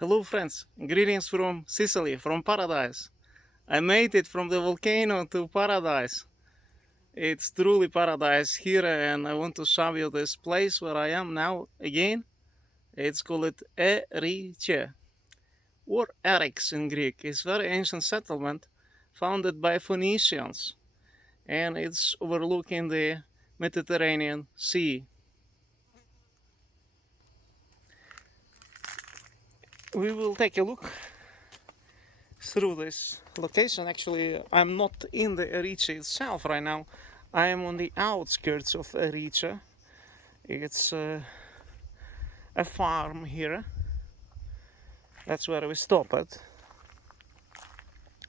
Hello friends, greetings from Sicily, from paradise. I made it from the volcano to paradise. It's truly paradise here and I want to show you this place where I am now again. It's called Erice or Erice in Greek. It's a very ancient settlement founded by Phoenicians and it's overlooking the Mediterranean Sea. We will take a look through this location. Actually, I'm not in the Erice itself right now. I am on the outskirts of Erice. It's a farm here. That's where we stop at.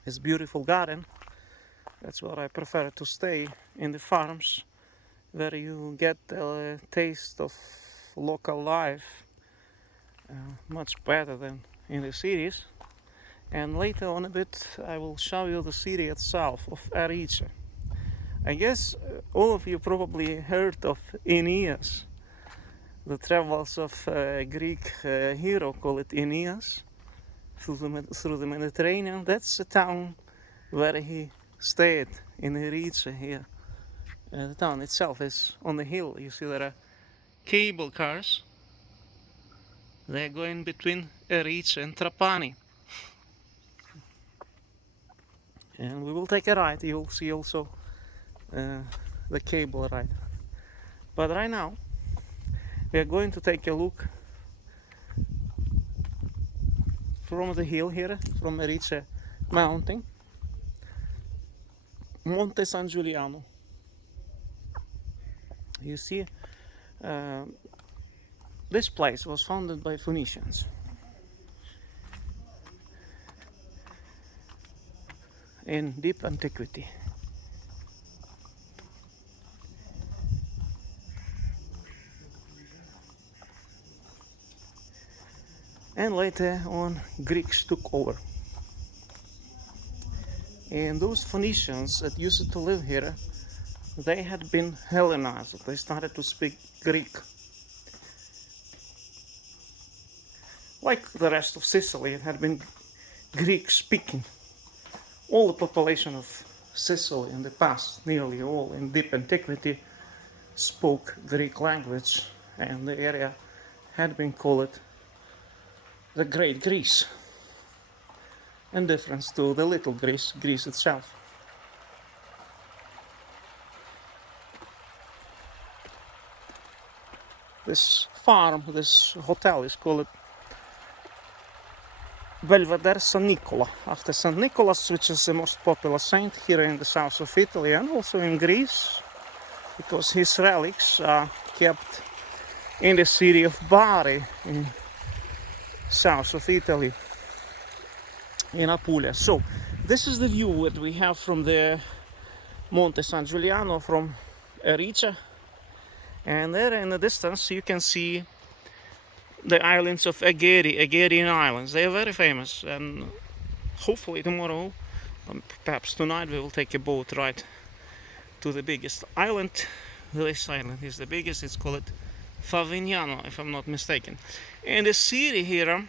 It's a beautiful garden. That's where I prefer to stay, in the farms, where you get a taste of local life much better than in the cities. And later on a bit, I will show you the city itself of Erice. I guess all of you probably heard of Aeneas, the travels of a Greek hero called Aeneas through the Mediterranean. That's the town where he stayed in Erice here. The town itself is on the hill. You see there are cable cars. They're going between Erice and Trapani. And we will take a ride. You'll see also the cable ride. But right now, we are going to take a look from the hill here, from Erice mountain, Monte San Giuliano. You see, this place was founded by Phoenicians. In deep antiquity. And later on, Greeks took over. And those Phoenicians that used to live here, they had been Hellenized. They started to speak Greek. Like the rest of Sicily, it had been Greek speaking. All the population of Sicily in the past, nearly all in deep antiquity, spoke Greek language, and the area had been called the Great Greece, in difference to the Little Greece, Greece itself. This farm, this hotel is called Belvedere San Nicola, after St. Nicholas, which is the most popular saint here in the south of Italy and also in Greece, because his relics are kept in the city of Bari, in south of Italy, in Apulia. So this is the view that we have from the Monte San Giuliano, from Erice, and there in the distance you can see the islands of Aegean Islands. They are very famous, and hopefully tomorrow, perhaps tonight, we will take a boat ride to the biggest island. This island is the biggest. It's called Favignano, if I'm not mistaken. And the city here,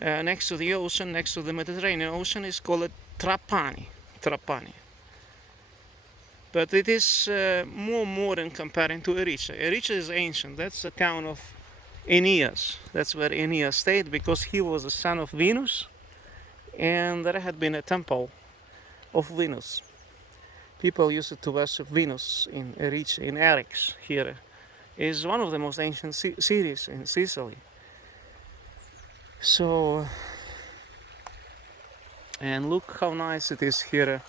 next to the ocean, next to the Mediterranean Ocean, is called Trapani. But it is more modern comparing to Erice. Erice is ancient. That's the town of Aeneas. That's where Aeneas stayed, because he was the son of Venus, and there had been a temple of Venus. People used to worship Venus in Erice, in Erice here. Is one of the most ancient cities in Sicily. So, and look how nice it is here.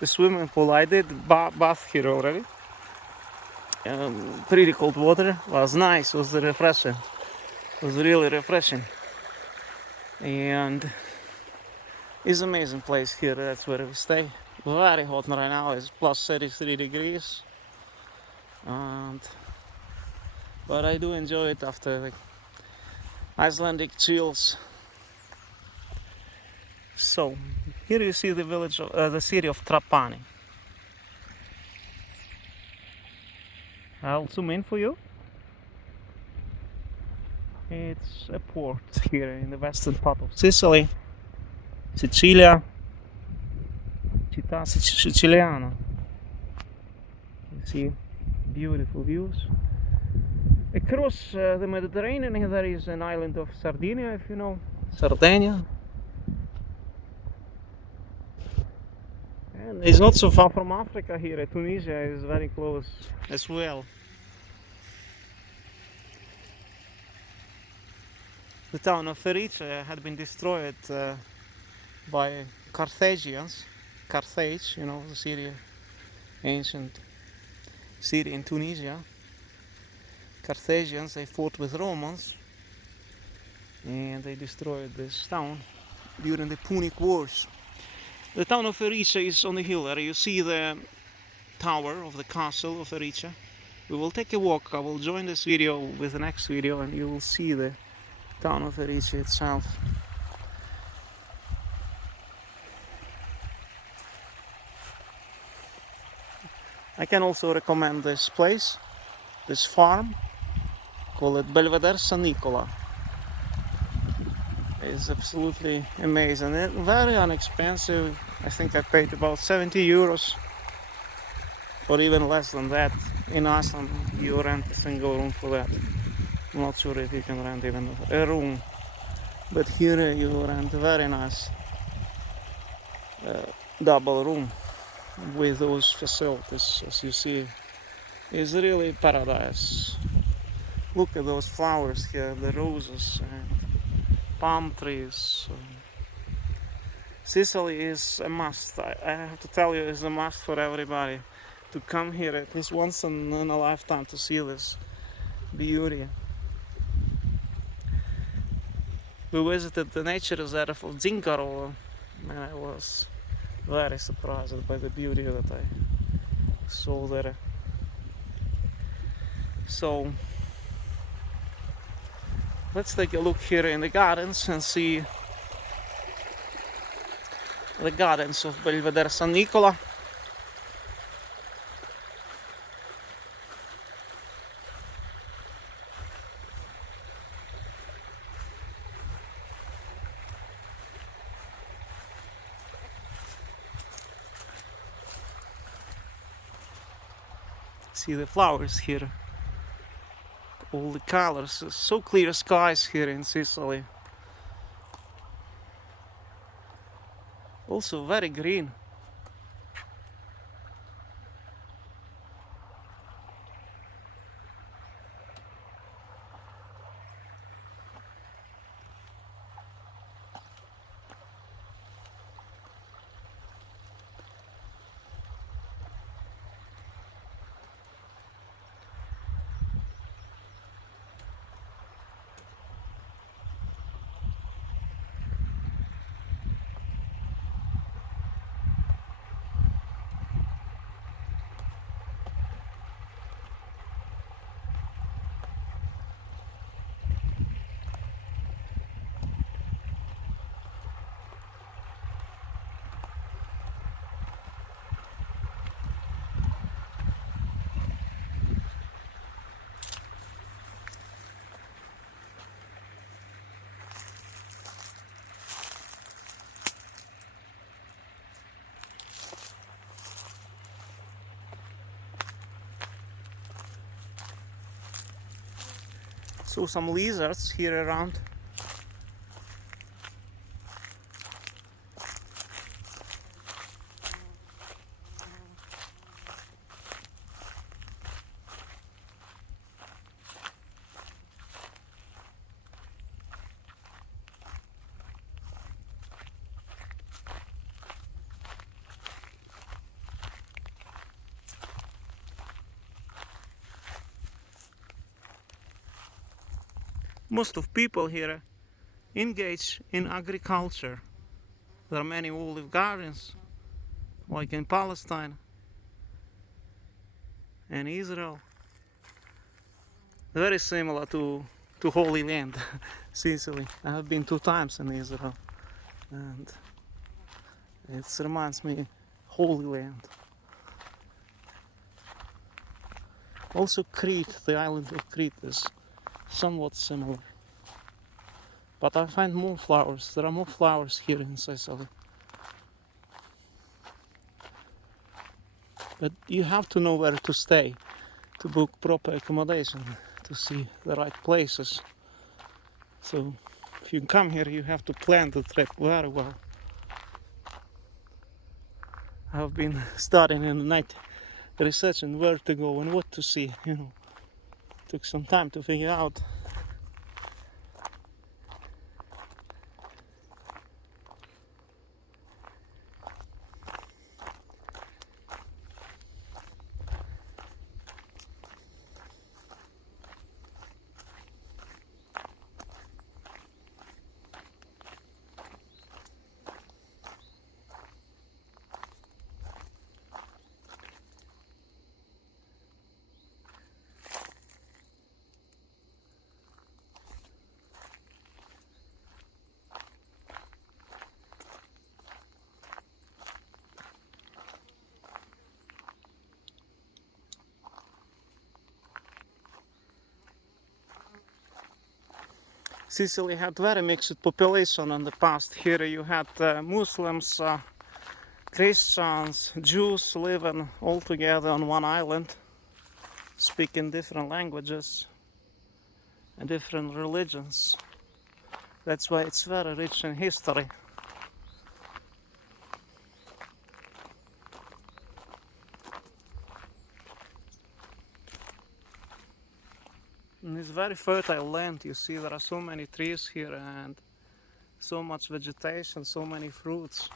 The swimming pool, I did bath here already. Pretty cold water, was nice, was refreshing. It was really refreshing. And it's an amazing place here, that's where we stay. Very hot right now, it's plus 33 degrees. But I do enjoy it after the Icelandic chills. So, here you see the village, the city of Trapani. I'll zoom in for you. It's a port here in the western part of Sicily, Sicilia, Città Siciliana. You see beautiful views. Across the Mediterranean there is an island of Sardinia, if you know, Sardinia. And it's not so far from Africa here. Tunisia is very close as well. The town of Erice had been destroyed by Carthaginians. Carthage, you know, the city, ancient city in Tunisia. Carthaginians, they fought with Romans and they destroyed this town during the Punic Wars. The town of Erice is on the hill there. You see the tower of the castle of Erice. We will take a walk. I will join this video with the next video and you will see the town of Erice itself. I can also recommend this place, this farm, call it Belvedere San Nicola. It's absolutely amazing and very inexpensive. I think I paid about 70 euros or even less than that. In Iceland you rent a single room for that. I'm not sure if you can rent even a room, but here you rent a very nice double room with those facilities. As you see, it's really paradise. Look at those flowers here, the roses and palm trees. Sicily is a must. I have to tell you, it's a must for everybody to come here at least once in a lifetime to see this beauty. We visited the nature reserve of Zincaro and I was very surprised by the beauty that I saw there. So let's take a look here in the gardens and see the gardens of Belvedere San Nicola. See the flowers here, all the colors, so clear skies here in Sicily. Also very green. So some lizards here around. Most of people here engage in agriculture. There are many olive gardens, like in Palestine and Israel. Very similar to Holy Land, Sicily. I have been 2 times in Israel, and it reminds me Holy Land. Also Crete, the island of Crete is somewhat similar. But I find more flowers. There are more flowers here in Sicily. But you have to know where to stay, to book proper accommodation, to see the right places. So if you come here, you have to plan the trip very well. I've been studying in the night, researching where to go and what to see, Took some time to figure out. Sicily had very mixed population in the past. Here you had Muslims, Christians, Jews living all together on one island, speaking different languages and different religions. That's why it's very rich in history. And it's very fertile land. You see there are so many trees here and so much vegetation, so many fruits.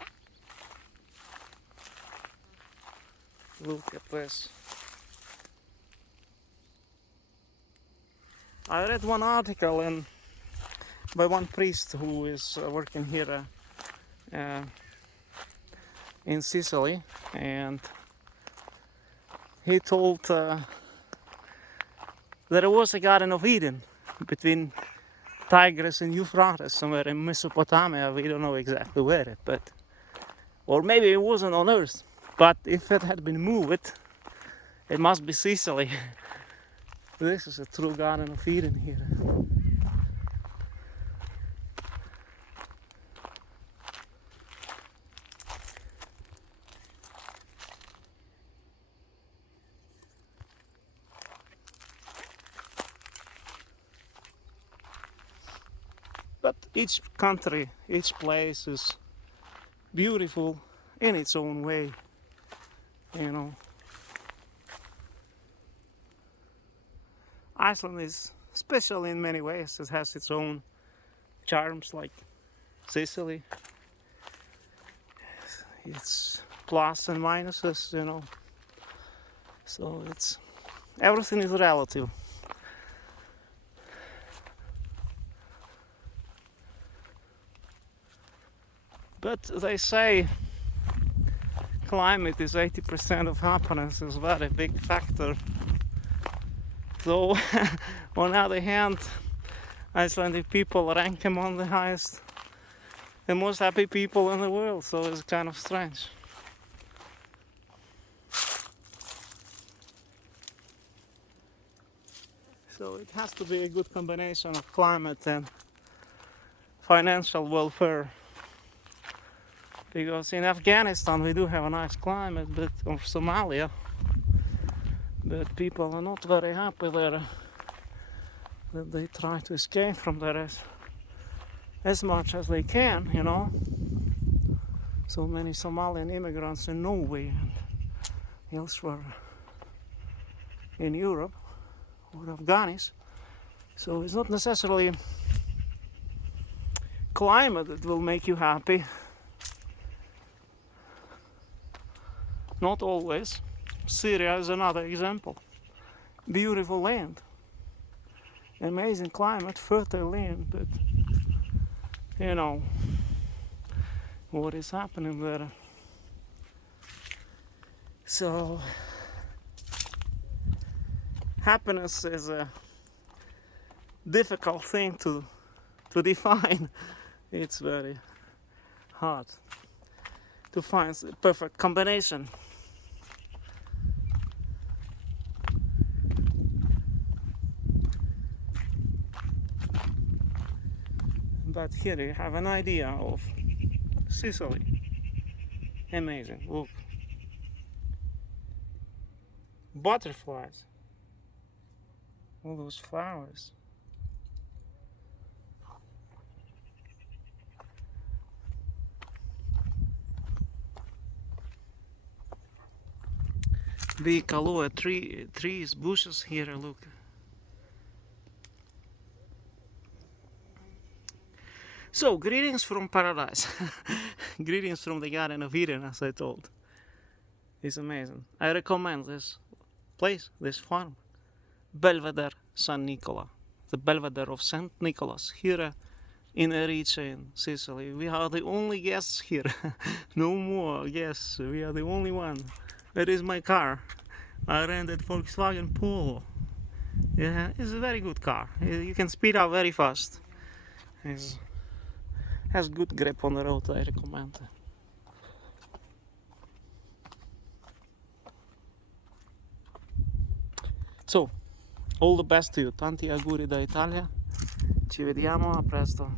Look at this. I read one article by one priest who is working here in Sicily, and he told there was a Garden of Eden between Tigris and Euphrates, somewhere in Mesopotamia. We don't know exactly where, or maybe it wasn't on Earth. But if it had been moved, it must be Sicily. This is a true Garden of Eden here. But each country, each place is beautiful in its own way, Iceland is special in many ways. It has its own charms, like Sicily. It's plus and minuses, So everything is relative. But they say climate is 80% of happiness, is a very big factor. So on the other hand, Icelandic people rank among the most happy people in the world, so it's kind of strange. So it has to be a good combination of climate and financial welfare. Because in Afghanistan we do have a nice climate, or Somalia, but people are not very happy there. That they try to escape from there as much as they can, So many Somalian immigrants in Norway and elsewhere in Europe, or Afghanis. So it's not necessarily climate that will make you happy. Not always. Syria is another example. Beautiful land, amazing climate, fertile land, but what is happening there. So happiness is a difficult thing to define. It's very hard to find the perfect combination. But here you have an idea of Sicily. Amazing, look. Butterflies. All those flowers. Big aloe trees, bushes here, look. So, greetings from paradise. Greetings from the Garden of Eden, as I told. It's amazing. I recommend this place, this farm. Belvedere, San Nicola. The Belvedere of St. Nicholas, here in Erice, in Sicily. We are the only guests here. No more guests. We are the only one. That is my car. I rented Volkswagen Polo. Yeah, it's a very good car. You can speed up very fast. It has good grip on the road. I recommend. So, all the best to you. Tanti auguri da Italia. Ci vediamo a presto.